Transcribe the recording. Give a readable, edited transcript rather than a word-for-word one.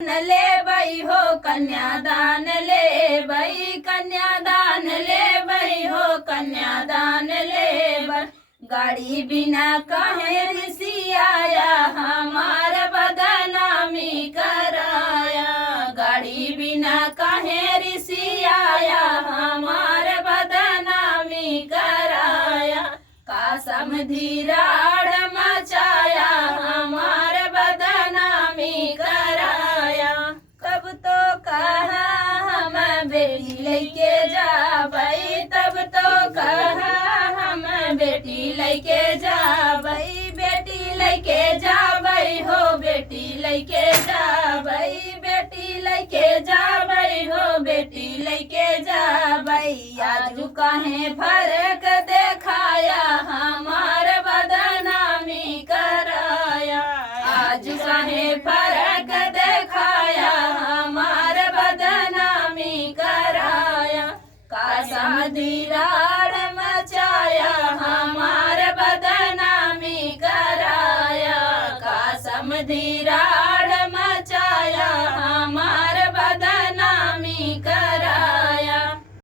ले बई हो कन्यादान ले बई, कन्यादान ले बई हो कन्यादान ले बई। गाड़ी बिना कहे ऋषि आया, हमार बदनामी कराया। गाड़ी बिना कहे ऋषि आया, हमार बदनामी कराया। कासम धीराड़ मचाया, हमार बदनामी कराया। कब तो कहा हम बेटी लेके जाबई, तब तो कहा हम बेटी लेके जाबई। बेटी लेके जाबई हो, बेटी लेके जाबई, बेटी लेके जाबई हो, बेटी लेके जाबई। आजू काहे फर्क देखाया, हमार बदनामी कराया। आज काहे फर्क देखाया, हमार बदनामी कराया। कासम धीराड़ मचाया, हमार बदनामी कराया। कासम धीराड़